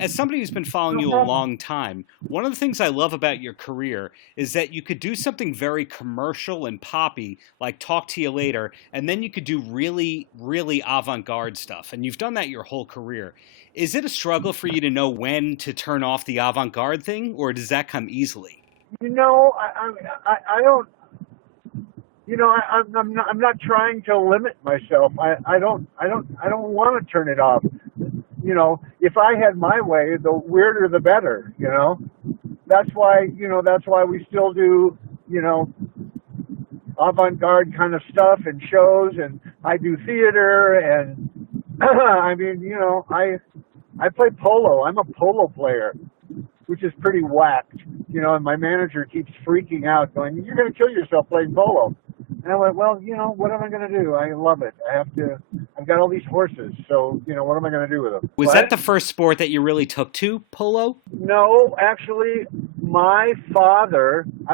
as somebody who's been following No you a problem. long time, one of the things I love about your career is that you could do something very commercial and poppy, like Talk to You Later, and then you could do really, really avant-garde stuff. And you've done that your whole career. Is it a struggle for you to know when to turn off the avant-garde thing, or does that come easily? I don't. I'm not trying to limit myself. I don't want to turn it off. If I had my way, the weirder the better. That's why we still do, avant-garde kind of stuff and shows, and I do theater, and I play polo. I'm a polo player, which is pretty whacked, and my manager keeps freaking out, going, "You're going to kill yourself playing polo." And I went, "Well, what am I going to do? I love it. I've got all these horses, so, what am I going to do with them?" Was that the first sport that you really took to, polo? No, actually, I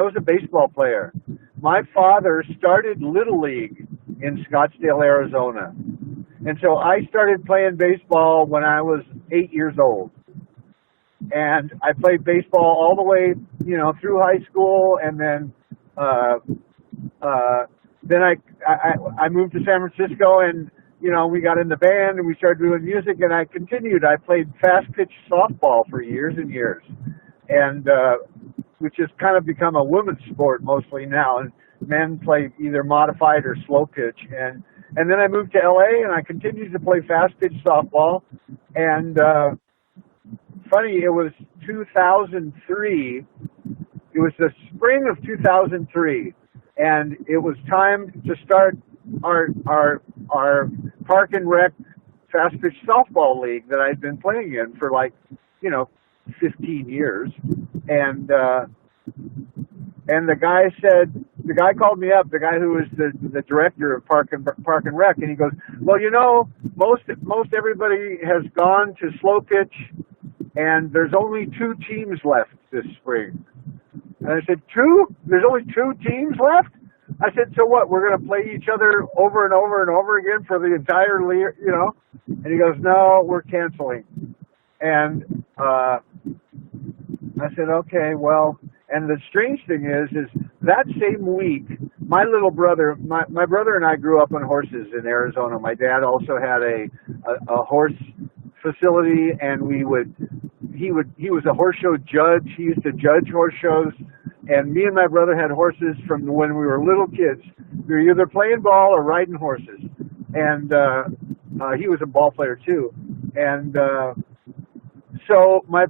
was a baseball player. My father started Little League in Scottsdale, Arizona. And so I started playing baseball when I was 8 years old. And I played baseball all the way, through high school, and then I moved to San Francisco, and we got in the band and we started doing music, and I continued. I played fast pitch softball for years and years, and which has kind of become a women's sport mostly now, and men play either modified or slow pitch. And then I moved to LA, and I continued to play fast pitch softball, and funny, it was 2003. It was the spring of 2003, and it was time to start our park and rec fast pitch softball league that I'd been playing in for 15 years. And the guy called me up, the guy who was the director of park and rec, and he goes, "Well, most everybody has gone to slow pitch, and there's only 2 teams left this spring." And I said, "2? There's only 2 teams left?" I said, "So what? We're going to play each other over and over and over again for the entire league, And he goes, "No, we're canceling." And I said, "Okay, well." And the strange thing is that same week, my little brother, my brother and I grew up on horses in Arizona. My dad also had a horse facility, and he was a horse show judge. He used to judge horse shows, and me and my brother had horses from when we were little kids. We were either playing ball or riding horses, and he was a ball player too. And so I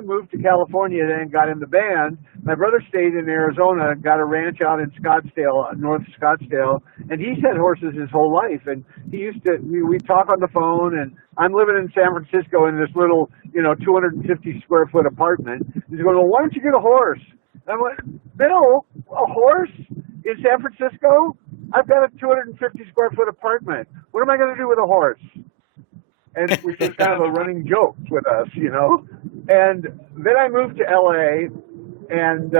moved to California and got in the band. My brother stayed in Arizona, got a ranch out in Scottsdale, North Scottsdale, and he's had horses his whole life. And we'd talk on the phone, and I'm living in San Francisco in this little, 250 square foot apartment. He's going, "Well, why don't you get a horse?" And I went, "Bill, a horse in San Francisco? I've got a 250 square foot apartment. What am I going to do with a horse?" And which was kind of a running joke with us, And then I moved to LA, and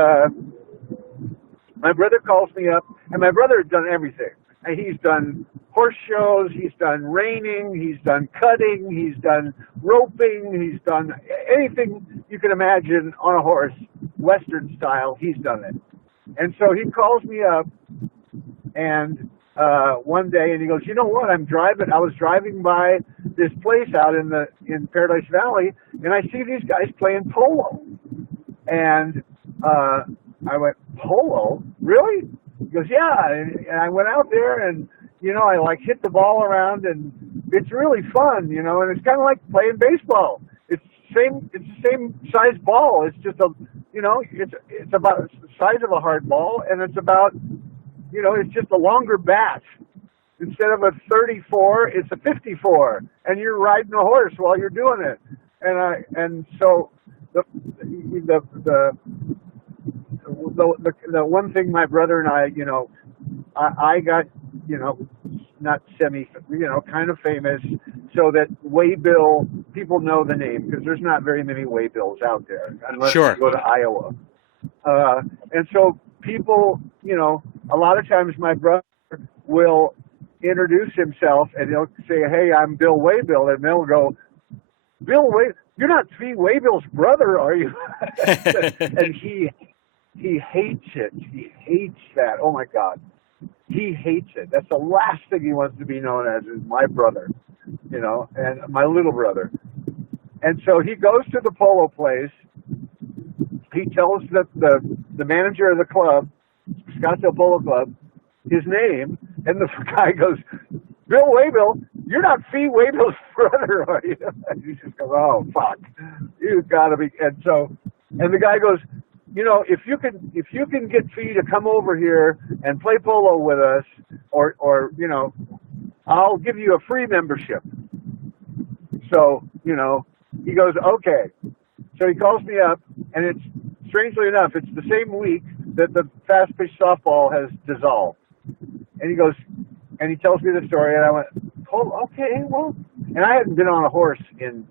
my brother calls me up, and my brother had done everything. And he's done horse shows, he's done reining, he's done cutting, he's done roping, he's done anything you can imagine on a horse, Western style, he's done it. And so he calls me up, and one day, and he goes, "You know what? I was driving by this place out in Paradise Valley, and I see these guys playing polo." And I went, "Polo? Really?" He goes, "Yeah." And I went out there, and I hit the ball around, and it's really fun, and it's kind of like playing baseball. It's the same size ball. It's just it's about the size of a hard ball, and it's about it's just a longer bat. Instead of a 34, it's a 54, and you're riding a horse while you're doing it. And so the one thing my brother and I got, not kind of famous, so that Waybill, people know the name, because there's not very many Waybills out there unless Sure. you go to Iowa. And so people, a lot of times my brother will introduce himself, and he'll say, "Hey, I'm Bill Waybill," and they'll go, "Bill "You're not Fee Waybill's brother, are you?" And he hates it. He hates that. Oh my God, he hates it. That's the last thing he wants to be known as is my brother, and my little brother. And so he goes to the polo place. He tells the manager of the club, Scottsdale Polo Club, his name, and the guy goes, "Bill Waybill, you're not Fee Waybill's brother, are you?" And he just goes, "Oh fuck, you've got to be." And the guy goes, if you can get Fee to come over here and play polo with us, or I'll give you a free membership. So he goes, "Okay." So he calls me up, and it's strangely enough, it's the same week that the fast pitch softball has dissolved. And he goes, and he tells me the story, and I went, "Oh, okay, well," and I hadn't been on a horse in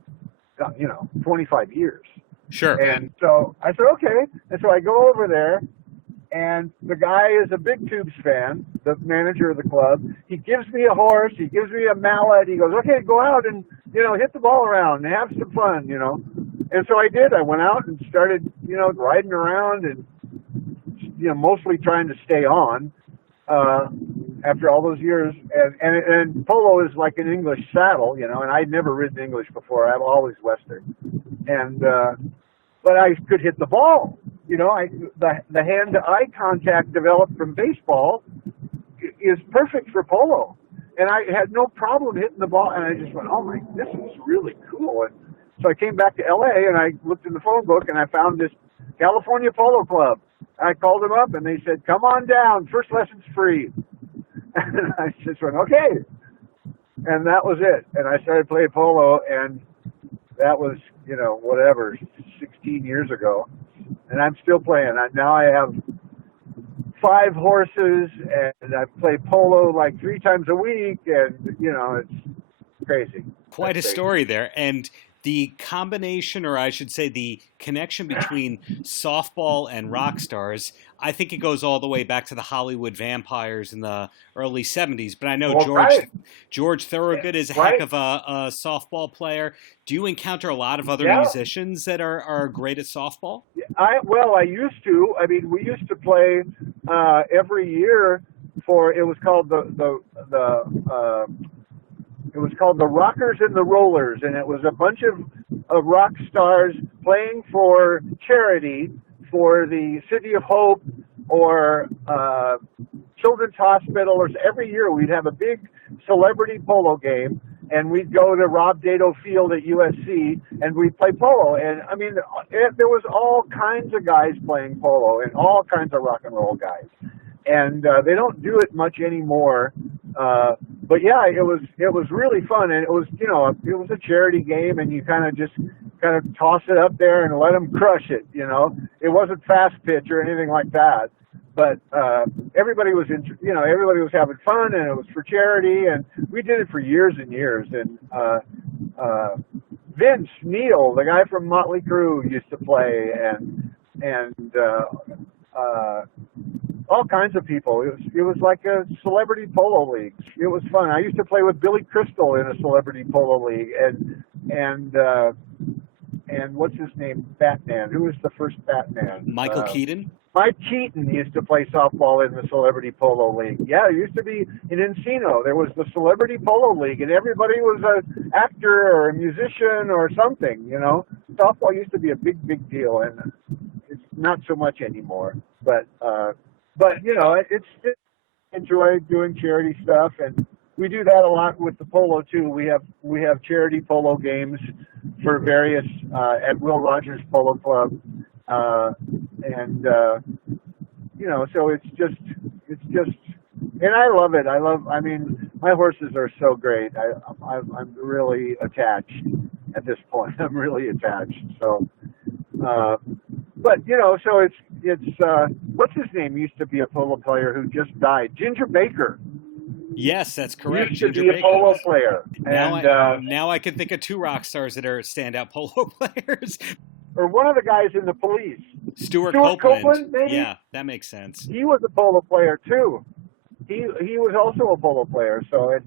25 years. Sure. And so I said, "Okay." And so I go over there, and the guy is a big Tubes fan, the manager of the club. He gives me a horse. He gives me a mallet. He goes, "Okay, go out and, hit the ball around and have some fun, And so I did. I went out and started, riding around and, mostly trying to stay on after all those years. And polo is like an English saddle, and I'd never ridden English before. I'm always Western. And but I could hit the ball. The hand-to-eye contact developed from baseball is perfect for polo. And I had no problem hitting the ball. And I just went, "Oh, my, this is really cool." And so I came back to L.A. and I looked in the phone book and I found this California Polo Club. I called them up and they said, "Come on down. First lesson's free." And I just went, "Okay." And that was it. And I started playing polo, and that was, 16 years ago. And I'm still playing. Now I have 5 horses, and I play polo like 3 times a week, and, it's crazy. Quite a story there. And the combination, or I should say the connection between softball and rock stars, I think it goes all the way back to the Hollywood Vampires in the early 70s. But I know George Thorogood is a heck of a softball player. Do you encounter a lot of other musicians that are great at softball? I used to. I mean, we used to play every year it was called it was called the Rockers and the Rollers, and it was a bunch of rock stars playing for charity for the City of Hope or Children's Hospital. Or every year we'd have a big celebrity polo game, and we'd go to Rob Dado Field at USC, and we'd play polo. And, I mean, there was all kinds of guys playing polo and all kinds of rock and roll guys. And they don't do it much anymore. But yeah, it was really fun, and it was it was a charity game, and you kind of toss it up there and let them crush it. It wasn't fast pitch or anything like that, but everybody was everybody was having fun, and it was for charity, and we did it for years and years. And Vince Neil, the guy from Motley Crue, used to play, and all kinds of people. It was like a celebrity polo league. It was fun. I used to play with Billy Crystal in a celebrity polo league, and what's his name? Batman. Who was the first Batman? Michael Keaton. Mike Keaton used to play softball in the celebrity polo league. Yeah, it used to be in Encino. There was the celebrity polo league, and everybody was an actor or a musician or something. Softball used to be a big deal, and it's not so much anymore. But it's enjoy doing charity stuff, and we do that a lot with the polo too. We have charity polo games for various at Will Rogers Polo Club, so it's just, and I love it. I mean, my horses are so great. I'm really attached at this point. I'm really attached. So. But so it's what's his name used to be a polo player who just died. Ginger Baker. Yes, that's correct. Used to be a polo player. Now I can think of 2 rock stars that are standout polo players. Or one of the guys in the Police. Stuart Copeland, maybe? Yeah, that makes sense. He was a polo player too. He was also a polo player. So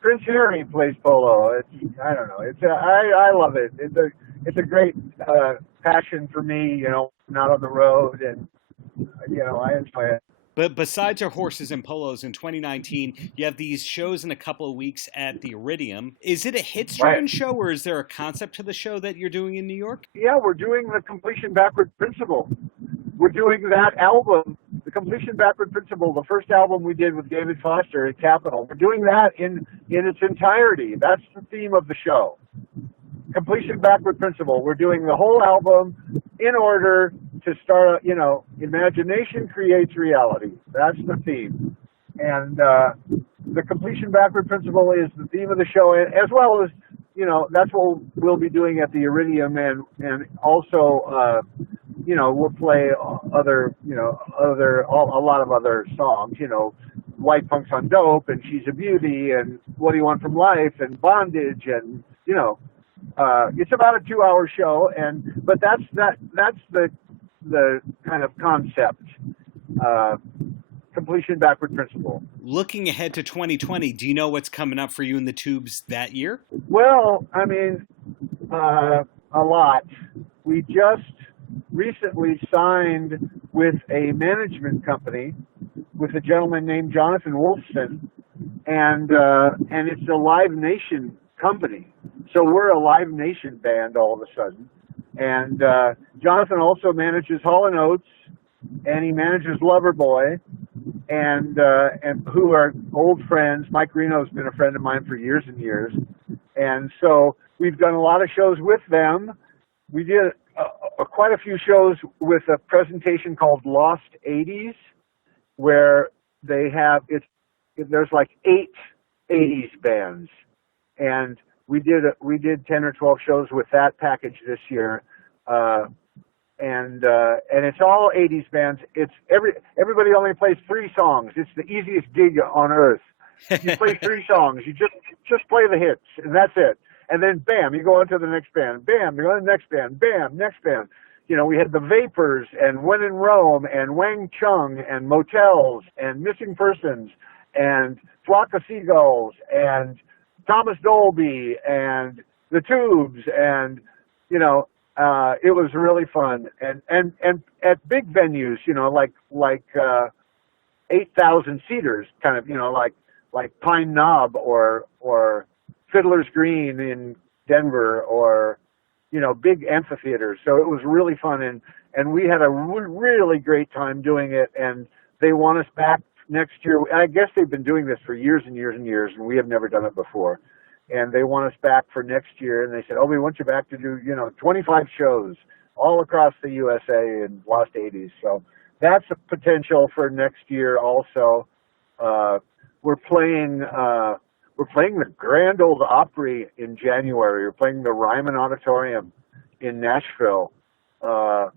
Prince Harry plays polo. I don't know. I love it. It's a great passion for me. Not on the road, and I enjoy it. But besides our horses and polos in 2019, you have these shows in a couple of weeks at the Iridium. Is it a hits-driven Right. show, or is there a concept to the show that you're doing in New York? Yeah, we're doing the Completion Backward Principle. We're doing that album, the Completion Backward Principle, the first album we did with David Foster at Capitol. We're doing that in its entirety. That's the theme of the show. Completion Backward Principle. We're doing the whole album in order to start, imagination creates reality. That's the theme. And the Completion Backward Principle is the theme of the show, as well as, that's what we'll be doing at the Iridium, and also, we'll play a lot of other songs, White Punks on Dope, and She's a Beauty, and What Do You Want from Life, and Bondage, and, it's about a 2-hour show, but that's the kind of concept, Completion Backward Principle. Looking ahead to 2020, do you know what's coming up for you in the Tubes that year? Well, I mean, a lot. We just recently signed with a management company with a gentleman named Jonathan Wolfson, and it's a Live Nation company. So we're a Live Nation band all of a sudden. And Jonathan also manages Hall & Oates, and he manages Loverboy, and who are old friends. Mike Reno's been a friend of mine for years and years. And so we've done a lot of shows with them. We did quite a few shows with a presentation called Lost 80s, where there's like 8 80s bands. And we did 10 or 12 shows with that package this year, and it's all 80s bands. It's everybody only plays 3 songs. It's the easiest gig on earth. You play 3 songs. You just play the hits, and that's it. And then bam, you go on to the next band. Bam, you go to the next band. Bam, next band. We had the Vapors and When in Rome and Wang Chung and Motels and Missing Persons and Flock of Seagulls and Thomas Dolby and the Tubes, and it was really fun, and at big venues, like 8,000 seaters, kind of, like Pine Knob or Fiddler's Green in Denver, or big amphitheaters. So it was really fun, and we had a really great time doing it, and they want us back next year. I guess they've been doing this for years and years and years, and we have never done it before. And they want us back for next year. And they said, we want you back to do, 25 shows all across the USA in Lost 80s. So that's a potential for next year also. We're playing the Grand Ole Opry in January. We're playing the Ryman Auditorium in Nashville. So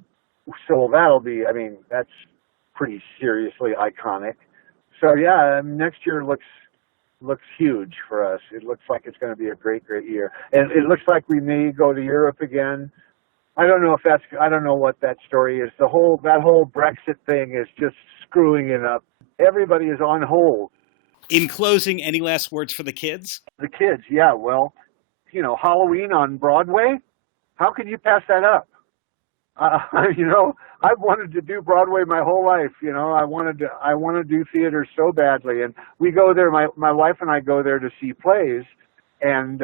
that'll be, that's pretty seriously iconic. So yeah, next year looks huge for us. It looks like it's going to be a great, great year. And it looks like we may go to Europe again. I don't know what that story is. That whole Brexit thing is just screwing it up. Everybody is on hold. In closing, any last words for the kids? The kids, yeah. Well, Halloween on Broadway. How could you pass that up? I've wanted to do Broadway my whole life. I want to do theater so badly, and we go there. My wife and I go there to see plays, and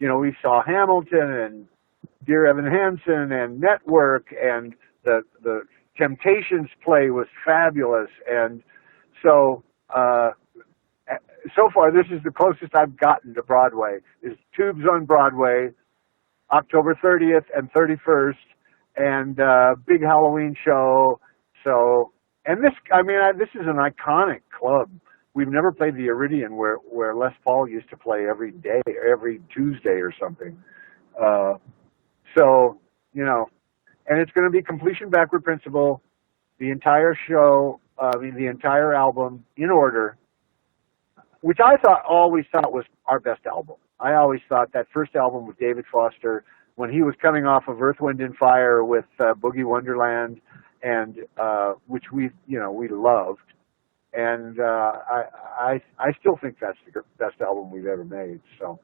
we saw Hamilton and Dear Evan Hansen and Network, and the Temptations play was fabulous, and so far this is the closest I've gotten to Broadway. Is Tubes on Broadway, October 30th and 31st. And big Halloween show. So, and this is an iconic club. We've never played the Iridium, where Les Paul used to play every day, every Tuesday or something. And it's going to be Completion Backward Principle, the entire show, the entire album in order, which I always thought was our best album. I always thought that first album with David Foster, when he was coming off of Earth, Wind and Fire with Boogie Wonderland, and which we loved, and I still think that's the best album we've ever made. So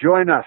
join us.